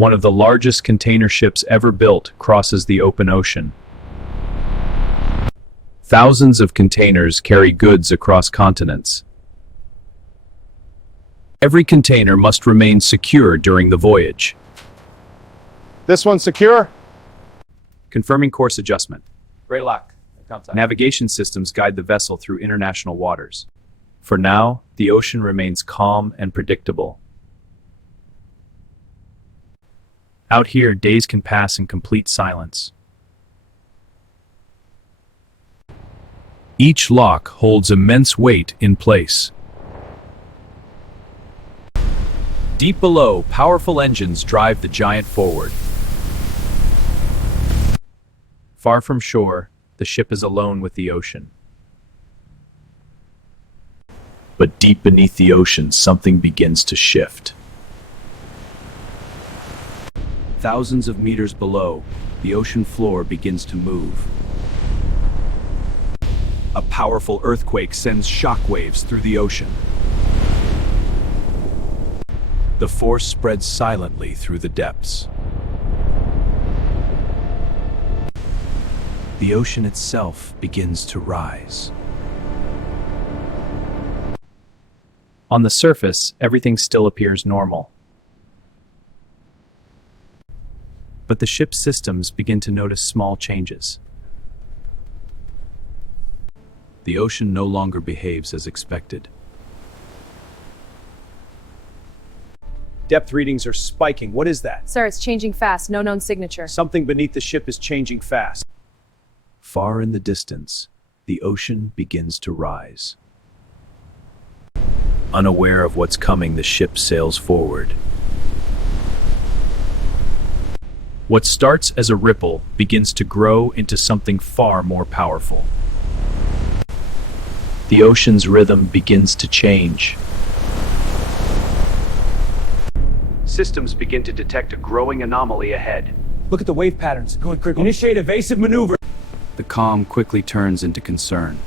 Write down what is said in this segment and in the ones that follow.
One of the largest container ships ever built crosses the open ocean. Thousands of containers carry goods across continents. Every container must remain secure during the voyage. This one's secure? Confirming course adjustment. Great luck. Navigation systems guide the vessel through international waters. For now, the ocean remains calm and predictable. Out here, days can pass in complete silence. Each lock holds immense weight in place. Deep below, powerful engines drive the giant forward. Far from shore, the ship is alone with the ocean. But deep beneath the ocean, something begins to shift. Thousands of meters below, the ocean floor begins to move. A powerful earthquake sends shockwaves through the ocean. The force spreads silently through the depths. The ocean itself begins to rise. On the surface, everything still appears normal. But the ship's systems begin to notice small changes. The ocean no longer behaves as expected. Depth readings are spiking. What is that? Sir, it's changing fast. No known signature. Something beneath the ship is changing fast. Far in the distance, the ocean begins to rise. Unaware of what's coming, the ship sails forward. What starts as a ripple begins to grow into something far more powerful. The ocean's rhythm begins to change. Systems begin to detect a growing anomaly ahead. Look at the wave patterns. Going critical. Initiate evasive maneuver. The calm quickly turns into concern.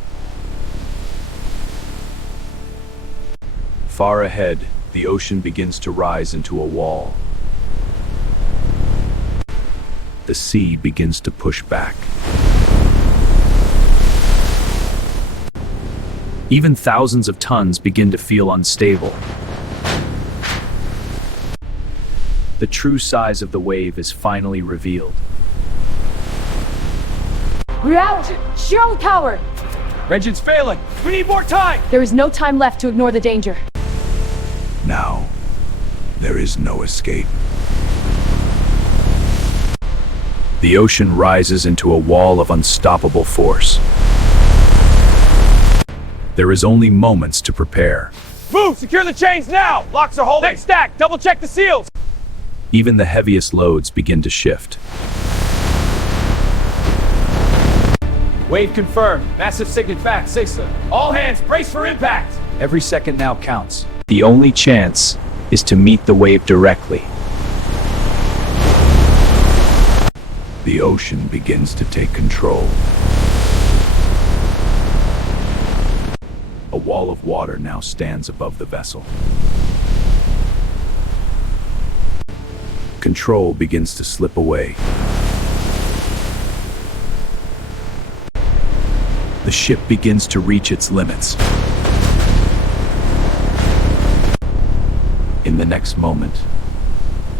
Far ahead, the ocean begins to rise into a wall. The sea begins to push back. Even thousands of tons begin to feel unstable. The true size of the wave is finally revealed. Reality! Shield tower! Engine's failing. We need more time. There is no time left to ignore the danger. Now, there is no escape. The ocean rises into a wall of unstoppable force. There is only moments to prepare. Move! Secure the chains now! Locks are holding. Next stack! Double check the seals! Even the heaviest loads begin to shift. Wave confirmed. Massive signet back. 6. All hands, brace for impact! Every second now counts. The only chance is to meet the wave directly. The ocean begins to take control. A wall of water now stands above the vessel. Control begins to slip away. The ship begins to reach its limits. In the next moment,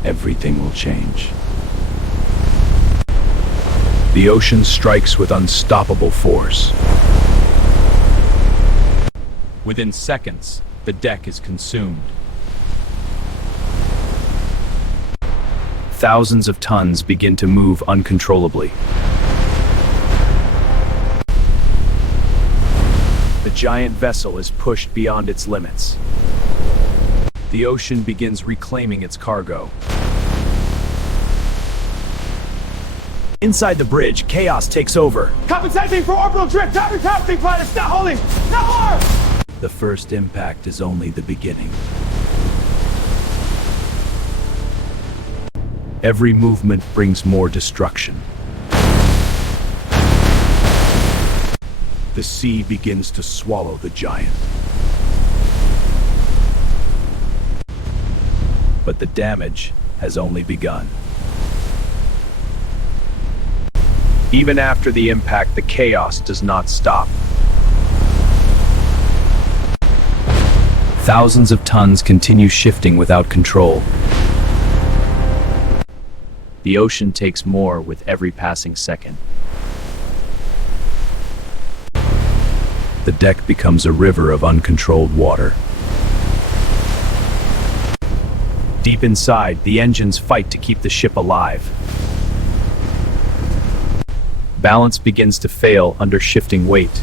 everything will change. The ocean strikes with unstoppable force. Within seconds, the deck is consumed. Thousands of tons begin to move uncontrollably. The giant vessel is pushed beyond its limits. The ocean begins reclaiming its cargo. Inside the bridge, chaos takes over. Compensating for orbital drift! Counter-topping planets not holding! Not more! The first impact is only the beginning. Every movement brings more destruction. The sea begins to swallow the giant. But the damage has only begun. Even after the impact, the chaos does not stop. Thousands of tons continue shifting without control. The ocean takes more with every passing second. The deck becomes a river of uncontrolled water. Deep inside, the engines fight to keep the ship alive. Balance begins to fail under shifting weight.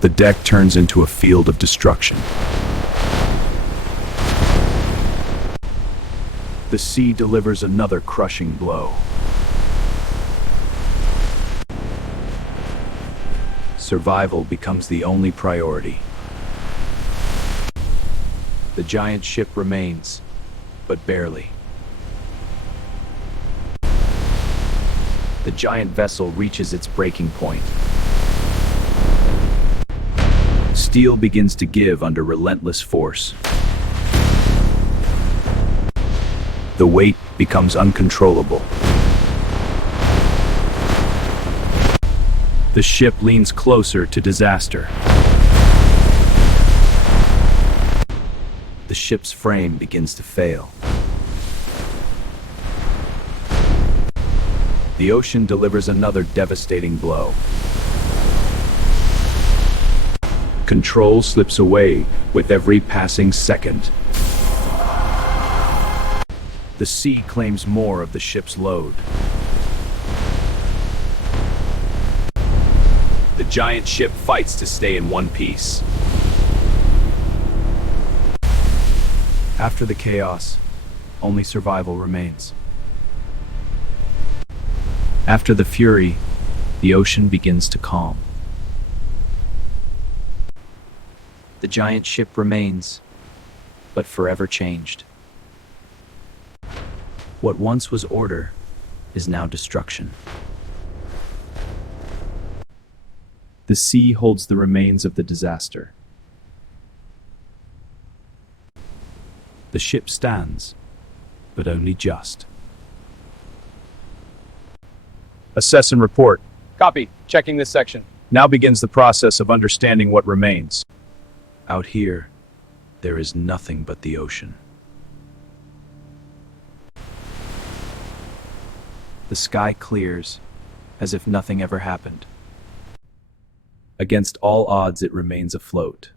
The deck turns into a field of destruction. The sea delivers another crushing blow. Survival becomes the only priority. The giant ship remains, but barely. The giant vessel reaches its breaking point. Steel begins to give under relentless force. The weight becomes uncontrollable. The ship leans closer to disaster. The ship's frame begins to fail. The ocean delivers another devastating blow. Control slips away with every passing second. The sea claims more of the ship's load. The giant ship fights to stay in one piece. After the chaos, only survival remains. After the fury, the ocean begins to calm. The giant ship remains, but forever changed. What once was order is now destruction. The sea holds the remains of the disaster. The ship stands, but only just. Assess and report. Copy. Checking this section. Now begins the process of understanding what remains. Out here, there is nothing but the ocean. The sky clears, as if nothing ever happened. Against all odds, it remains afloat.